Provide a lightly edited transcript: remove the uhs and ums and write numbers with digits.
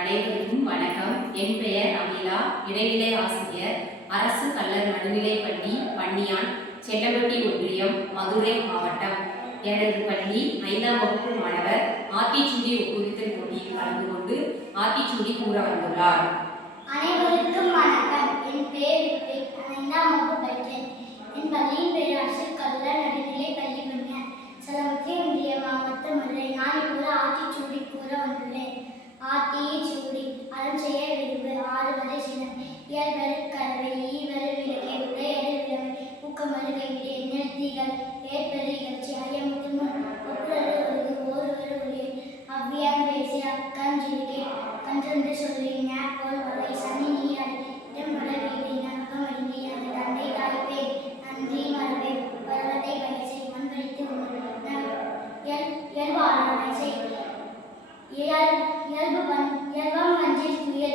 அனைவருக்கும் வணக்கம். என் பெயர் அமிலா, இடைநிலை ஆசிரியர், அரசு கல்லர் நடுநிலைப்பள்ளி, பன்னியான், செல்லப்பட்டி ஒன்றியம், மதுரை மாவட்டம். எனது பள்ளி 5ஆம் வகுப்பு மாணவர் ஆத்திச்சூடி ஒப்புவித்தல் போட்டியில் கலந்து கொண்டு ஆத்திச்சூடி கூற வந்துள்ளார். அனைவருக்கும் வணக்கம். என் பெயர் 5ஆம் வகுப்பு படிக்கிறேன். என் பள்ளியின் பெயர் அரசு கல்லர் நடுநிலைப்பள்ளி, பன்னியான், செல்லப்பட்டி ஒன்றியம், மாவட்டம், மதுரை. நான் இப்போது ஆத்திச்சூடி கூற வந்துள்ளேன். ஆத்திச்சூடி அறம் செய்ய விரும்பு ஆறு வரை சினம் இயல்பரு கல்வை ஈவரு விளக்கை உடையடு விளமை ஊக்கமரு கைவிடு எண்ணெழுத்திகள் ஏற்பது இகழ்ச்சி ஐயமுத்து முன் ஒப்புரது ஒழுகு ஓருவரு ஒளியை அவ்வியம் பேசி அக்கஞ்சிருக்கே கன்றென்று சொல்லி போல் வரை சனி நீர் இடம்பட வீடு நகம் அடிந்தி அந்த தந்தை தாய்ப்பேன் நன்றி மரபே பருவத்தை பயசை மண்படித்து இயல்பான இயல்பம் அஞ்சில் துயல்